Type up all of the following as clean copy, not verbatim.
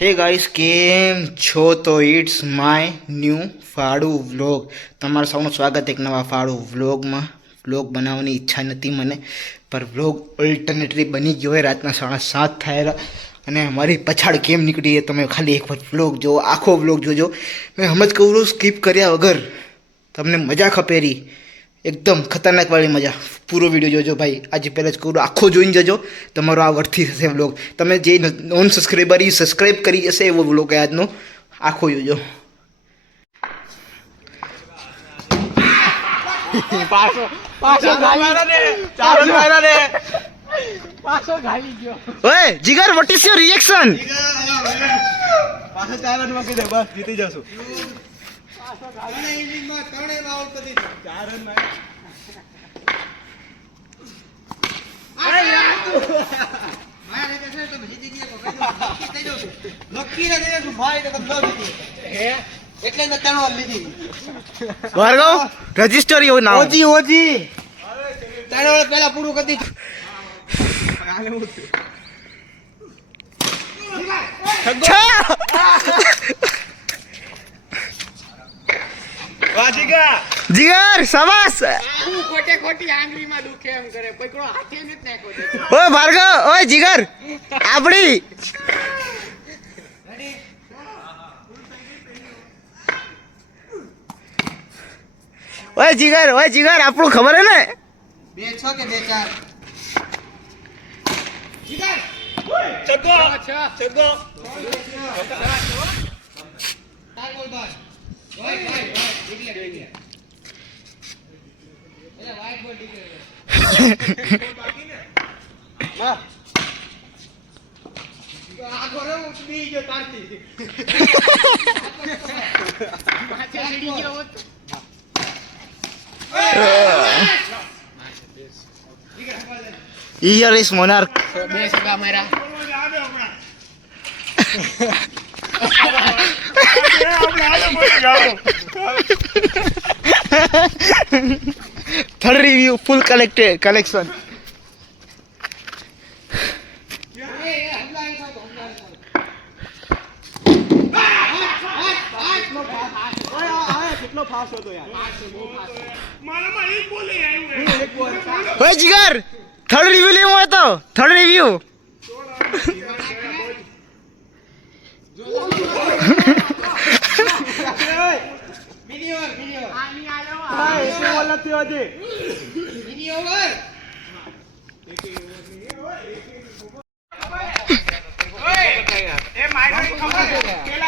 હે ગાઈસ કેમ છો? તો ઇટ્સ માય ન્યૂ ફાળું વ્લોગ. તમારું સૌનું સ્વાગત એક નવા ફાળું વ્લોગમાં. વ્લોગ બનાવવાની ઈચ્છા નથી મને, પર વ્લોગ ઓલ્ટરનેટલી બની ગયો હોય. રાતના 7:30 થયેલા અને મારી પછાડ કેમ નીકળી એ તમે ખાલી એક વખત વ્લોગ જુઓ, આખો વ્લોગ જોજો. મેં સમજ કહું સ્કીપ કર્યા વગર તમને મજા ખપેરી, એકદમ ખતરનાક વાળી મજા. પૂરો વિડીયો જોજો ભાઈ. આજે પહેલાં જ કહું આખો જોઈને જજો, તમારો આ વર્થી થશે વ્લોગ. તમે જે નોન સબસ્ક્રાઈબર એ સબસ્ક્રાઈબ કરી હશે એવો વ્લોગ આજનો આખો જોજો. ઓય જીગર, વોટ ઇઝ યોર રિએક્શન? પાછો 4 રન મૂકી દે, બસ જીતી જશું. ભાર્ગવ રજિસ્ટર એવું ના ઓજી ઓજી 3 વર્ષ પહેલા પૂરું કરી દીધું. જીગર શાબાશ. ખોટે ખોટી આંગળીમાં દુખે એમ કરે, પકડો હાથે નથી નાખ્યો. ઓય ભાર્ગવ, ઓય જીગર આપડી ઓય જીગર આપણું ખબર હે ને? 2-6 કે 2-4 Here is monarch. બે સગા મારા. Third review full collection. કેટલો ફાસ્ટ હતો યાર. ઓય જીગર થર્ડ રિવ્યુ લેવો હોય તો થર્ડ રિવ્યુ.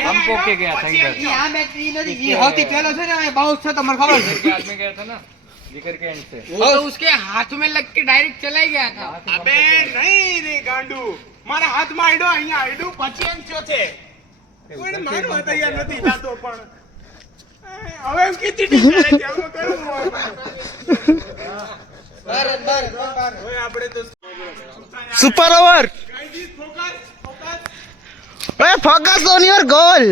हमको के गया था इधर આ બેટરી નથી, ઈ હોતી પેલો છે ને એ બાઉન્સ છે તો મને ખબર છે. आदमी गया था ना जिगर के एंड से, वो तो उसके हाथ में लग के डायरेक्ट चला ही गया था. અબે નહીં રે ગાંડુ, મારા હાથમાં આઈડો અહીંયા આઈડો પછી એમ થયો છે. કોઈને મારવા તૈયાર નથી થતો પણ હવે એમ કીધી ટીમ કરે છે, હવે કરું બાર હવે આપણે તો સુપર ઓવર. Focus focus. ઓય focus on your goal.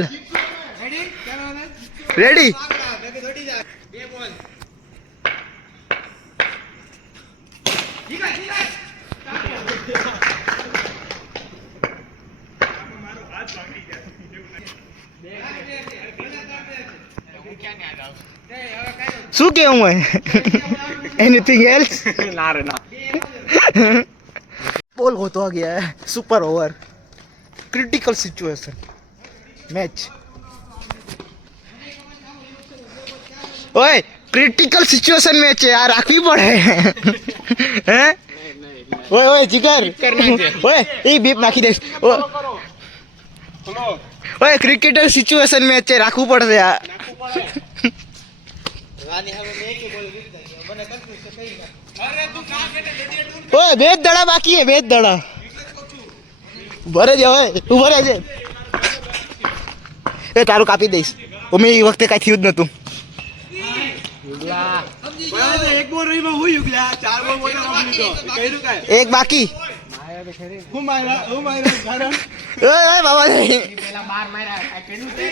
Ready. બે બોલ. શું કેવું હોય? Anything else? ના રે ના. બોલ હોતો ગया है. Super over, critical situation match. ओए क्रिटिकल सिचुएशन मैच है यार, રાખવી પડે હે? ઓય ઓય જીગર, ઓય એ બીપ નાખી દઈશ. ઓય ક્રિકેટર સિચ્યુએશન મેચ છે, રાખવું પડશે યાર. ઓય બે જ દડા બાકી હે, બે જ દડા. ઉભરે જ હવે, ઉભરે જ. એ તારું કાપી દઈશ. મેં એ વખતે કાંઈ થયું જ નતું. એક બોલ રહીમાં હું યુગલ્યા 4 બોલ બોલે લીધો. કઈરું કાય એક બાકી. હું માર્યા ગાડા. ઓય બાબા, પેલા બાર માર્યા આ કેનું તે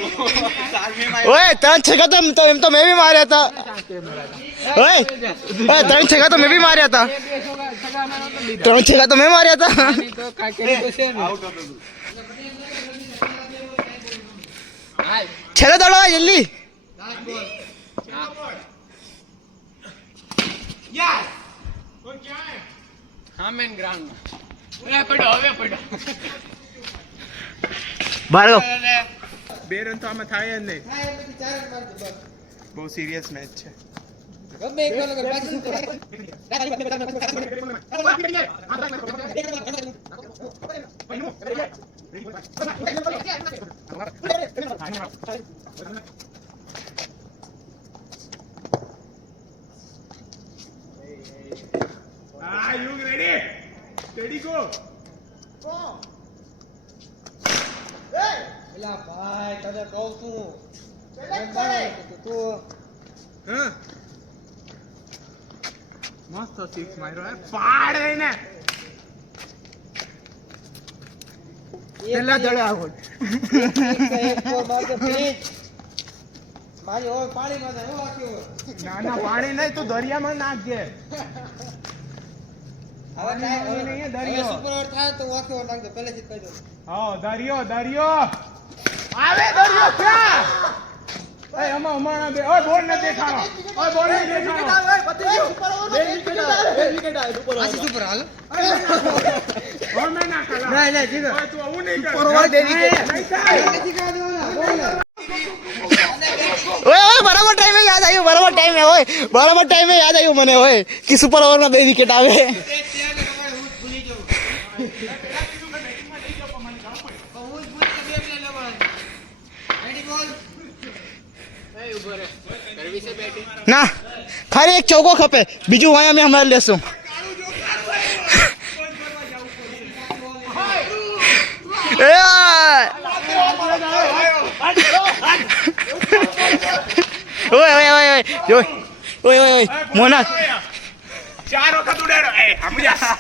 ઓય 3 છગ્ગા તો એમ તો મેં બી માર્યા હતા. ઓય 3 છગ્ગા તો મેં બી માર્યા હતા. બે સગા મારો તો લીધા. 3 છગ્ગા તો મેં માર્યા હતા. તો કાકેરી તો છે ને. આઉટ હતો. છેલ્લો દડો આવે જલ્દી. યસ કોણ ક્યાં હે हाँ मेन ग्राउंड में पड़ो ભાર્ગવ બે રન તો આમાં થાય જ નહીં બહુ સિરિયસ મેચ છે you ready? Ready go. હા મસ્ત સિક્સ માર્યો હે પાડ એને પેલા દડે આવો ના ના પાણી નહીં તું દરિયામાં નાખજે દરિયો આવે દરિયો ક્યાં ઓય અમાણા બે ઓય બોલ ન દેખાણો ઓય બોલ ન દેખાણો ઓય મે ના ખાલા નહીં જીગર ઓય તું આવું નહીં કર ઓય ઓય બરાબર ટાઈમે યાદ આવ્યું બરાબર ટાઈમે યાદ આવ્યું મને ઓય કે સુપર ઓવરમાં 2 વિકેટ આવે. ના ખાલી એક ચોકો ખપે બીજું હોય અમે હમણાં લેશું. ઓય મોના 4 વખત ઉડાડો એ સમજ્યા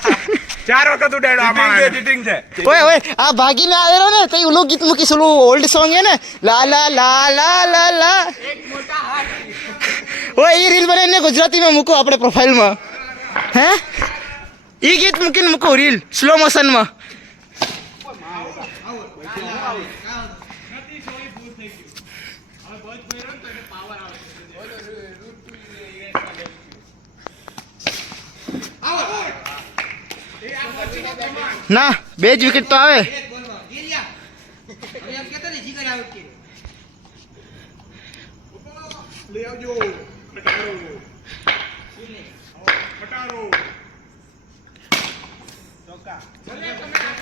4 વખત ઉડાડો આમાં ચીટિંગ છે ઓય આ ભાગીને આવેલો ને તો ઓલું ગીત મૂકીશ ઓલું ઓલ્ડ સોંગ હે ને લા લા લા લા લા લા ઓય એ રીલ બનાવીને ગુજરાતીમાં મૂકો આપણે પ્રોફાઇલમાં હે એ ગીત મૂકીને મૂકો રીલ સ્લો મોશનમાં. ના 2 જ વિકેટ તો આવે. લઈ આવજો પટારો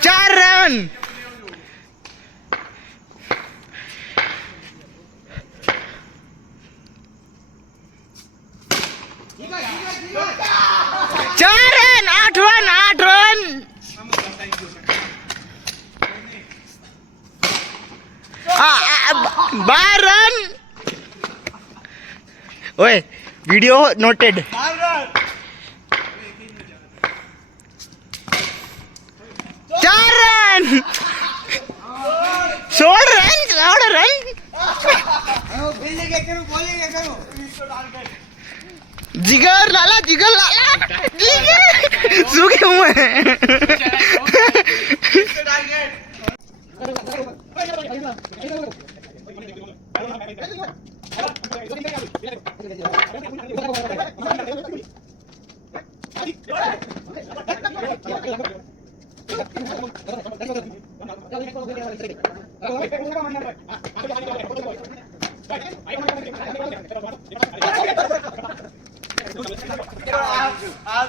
4 રન. ચાર રન 8 રન 12 રન. ઓય વિડિયો નોટેડ. 4 રન 16 રન જીગર લાલા શું કેવું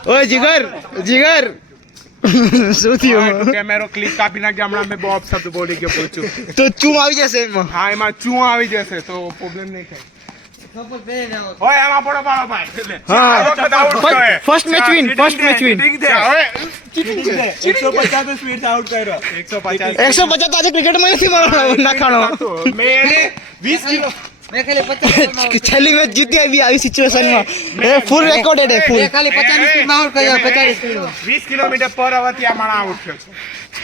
ઓય જીગર શું થયું કેમેરો ક્લિક કાપી નાખ્યો હમણાં મેં બોબ શબ્દ બોલી ગયો પૂછું તો ચૂમ આવી જશે એમાં. હા એમાં ચૂ આવી જશે તો પ્રોબ્લેમ નહીં થાય ઓય એમાં પડો પાડો ભાઈ હા first match win 150 speed out કર્યો 150 150 તો આજે ક્રિકેટમાં નથી મારવાનો નાખાણો. મેં 20 કિલો છેલ્લી મેચ જીતી આવી સિચ્યુએશનમાં એ ફૂલ રેકોર્ડેડ હે ફૂલ. खाली 50 स्पीड में आउट કર્યો 50 स्पीड 20 કિલોમીટર પર અવરથી આ માણા આઉટ થયો છે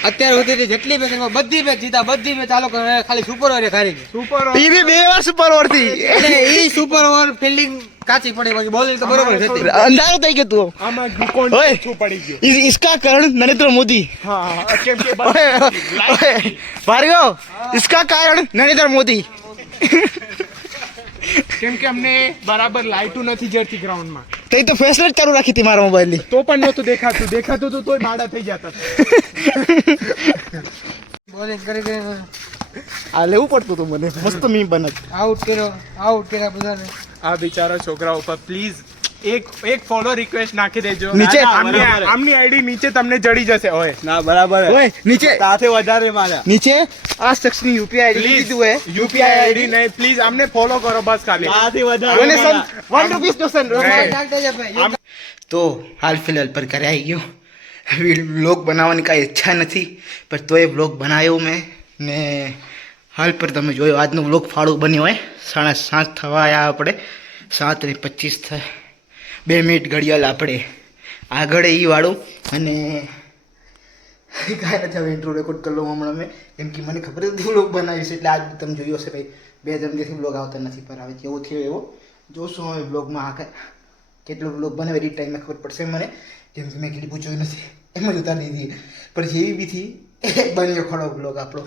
અત્યાર સુધી જેટલી મેચ બધી મેચ જીતા બધી મેચ ચાલો ખાલી સુપર ઓવર હારી ગઈ સુપર ઈ બી 2 વાર સુપર ઓવર થી એટલે ઈ સુપર ઓવર ફિલ્ડિંગ કાચી પડી બાકી બોલિંગ તો બરોબર જ હતી. અંધારો થઈ ગયો તું. આમાં કોણ ઓય શું પડી ગયો इसका कारण नरेंद्र मोदी. હા કેમ કે भार्गव इसका कारण नरेंद्र मोदी. કેમ કે અમને બરાબર લાઇટું નથી જડતી ગ્રાઉન્ડમાં. તો એ તો ફેસલેટ ચાલુ રાખી હતી મારા મોબાઈલની. તો પણ નહોતું દેખાતું તો તોય બાડા થઈ જતા. बॉलिंग करके આ લેવું પડતું હતું મને, મસ્ત મીમ બનત. आउट करा बधाने આ બિચારા છોકરા ઉપર પ્લીઝ એક ફોલો રિક્વેસ્ટ નાખી દેજો. નીચે. આમની આઈડી નીચે તમને જડી જશે. ઓય ના બરાબર ઓય નીચે સાથે વધારે માર્યા. નીચે આ શખ્સની યુપીઆઈ આઈડી દીધું હે. યુપીઆઈ આઈડી નહીં, પ્લીઝ અમને ફોલો કરો બસ ખાલી. સાથે વધારે ડોનેશન 1 રૂપીસ ડોનેશન. તો હાલ ફિલહાલ પર ઘરે આવી ગયો. વ્લોગ બનાવવાની કાંઈ ઈચ્છા નથી, પણ તોય વ્લોગ બનાવ્યો મેં. ને હાલ પર તમે જોયો આજનો વ્લોગ ફાળો બન્યો હોય. 7:30 થવા આવ્યા આપણે. 7:25 થાય. 2 મિનિટ ઘડિયાળ આપણે આગળ એ વાળું. અને કાંઈ નથી, હવે ઇન્ટ્રો રેકોર્ડ કરી લઉં હમણાં મેં, કેમ કે મને ખબર હતી વ્લોગ બનાવીશ. એટલે આજ તમે જોયો હશે ભાઈ 2 જન્મથી વ્લોગ આવતા નથી, પર હવે કેવો થયો એવો જોશું હવે વ્લોગમાં. આ કેટલો વ્લોગ બને એડિટ ટાઈમમાં ખબર પડશે મને, કેમ કે મેં ક્લિપો જોઈ નથી, એમ જ ઉતારી દીધી. પણ જેવી બી થી બન્યો ખરો વ્લોગ આપણો.